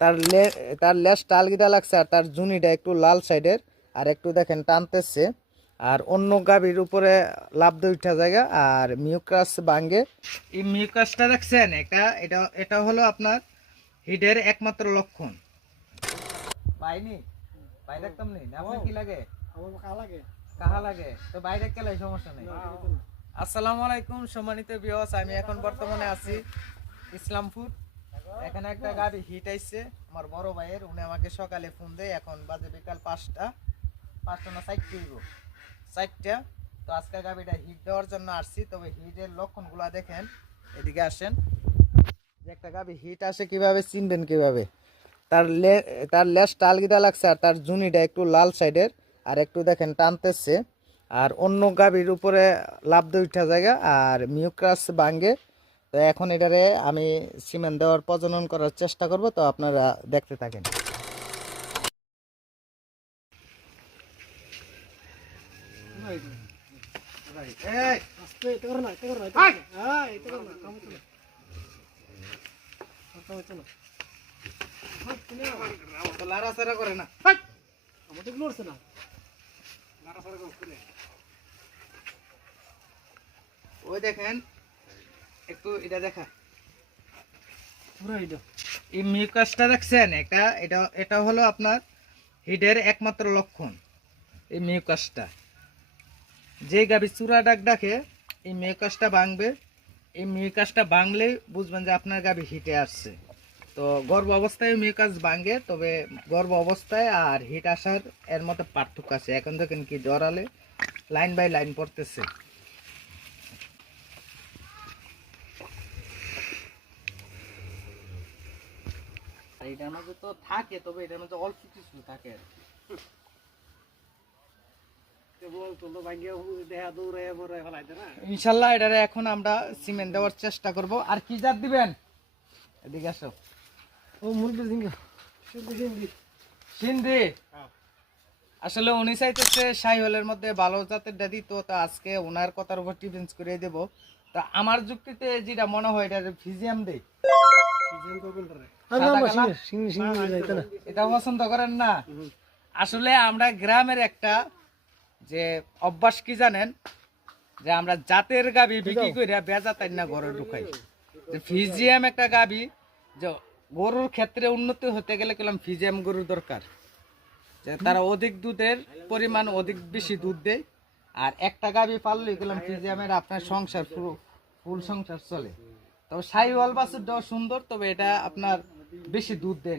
তার লেজটা আলগিটা লাগছে, আর তার জুনিটা একটু লাল সাইডের, আর একটু দেখেন টানতেছে। আর অন্য গাভীর উপরে লাভ দিয়ে উঠা জায়গা আর মিউকাস ভাঙ্গে। এই মিউকাসটা দেখছেন, এটা এটা হলো আপনার হিডের একমাত্র লক্ষণ। পাইনি ভাই, দেখতাম নি আপনার কি লাগে? কাহা লাগে তো বাইরে গেলে সমস্যা নেই। আসসালামু আলাইকুম সম্মানিত ভিউয়ার্স, আমি এখন বর্তমানে আছি ইসলামপুর। এখানে একটা গাড়ি হিট আইছে আমার বড় ভাইয়ের, উনি আমাকে সকালে ফোন দেয়। এখন বাজে বিকাল 5টা না 4টা। তো আজকে গাড়িটা হিট দেওয়ার জন্য আসছি। তবে হিটের লক্ষণগুলো দেখেন, এদিকে আসেন। যে একটা গাড়ি হিট আসে কিভাবে চিনবেন কিভাবে? তার লেজটা আলগিটা লাগছে, আর তার জুনিটা একটু লাল সাইডের, আর একটু দেখেন টানতেছে। আর অন্য গাভীর উপরে লাভ দিয়ে উঠা জায়গা আর মিউকাস ভাঙ্গে। তো এখন এটারে আমি সিমেন্ট দেওয়ার প্রজনন করার চেষ্টা করব, তো আপনারা দেখতে থাকেন। লাড়াচাড়া করে না, ওই দেখেন একটু এটা দেখা। এই মিউকাসটা দেখছেন, এটা হলো আপনার হিডের একমাত্র লক্ষণ। এই মিউকাসটা যে গাভী চূড়া ডাক ডাকে, এই মিউকাসটা ভাঙবে। এই মিউকাসটা ভাঙলেই বুঝবেন যে আপনার গাভী হিটে আসছে। তো গর্ভ অবস্থায় মিউকাস ভাঙে, তবে গর্ভ অবস্থায় আর হিট আসার এর মধ্যে পার্থক্য আছে। এখন দেখেন কি জড়ালে লাইন বাই লাইন পড়তেছে। এটার মধ্যে তো থাকে, তবে এটার মধ্যে অল্প কিছু থাকে। ইনশাল্লাহ এটারে এখন আমরা সিমেন্ট দেওয়ার চেষ্টা করব। আর কি জাত দিবেন? এদিকে আসো। সিন্ধি। আসলে উনি চাইতেছে শাহিওয়ালের মধ্যে ভালো জাতের দাদি, তো আজকে ওনার কথার উপর ডিফেন্স করে দেব। তা আমার যুক্তিতে যেটা মনে হয়, এটা ফিজিয়াম দেই। এটা পছন্দ করেন না? আসলে আমরা গ্রামের একটা যে অভ্যাস কি জানেন, যে আমরা জাতের গাবি বিক্রি করে বেজাতাই না ঘরে ঢুকাই। যে ফিজিয়াম একটা গাবি, যে গরুর ক্ষেত্রে উন্নতি হতে গেলে গেলাম ফিজিয়াম গরুর দরকার, যে তারা অধিক দুধের পরিমাণ অধিক বেশি দুধ দেয়। আর একটা গাবি পাললে গেলাম ফিজিয়ামের আপনার সংসার ফুল সংসার চলে। তবে শাহিওয়াল বাছুরটাও সুন্দর, তবে এটা আপনার বেশি দুধ দেয়।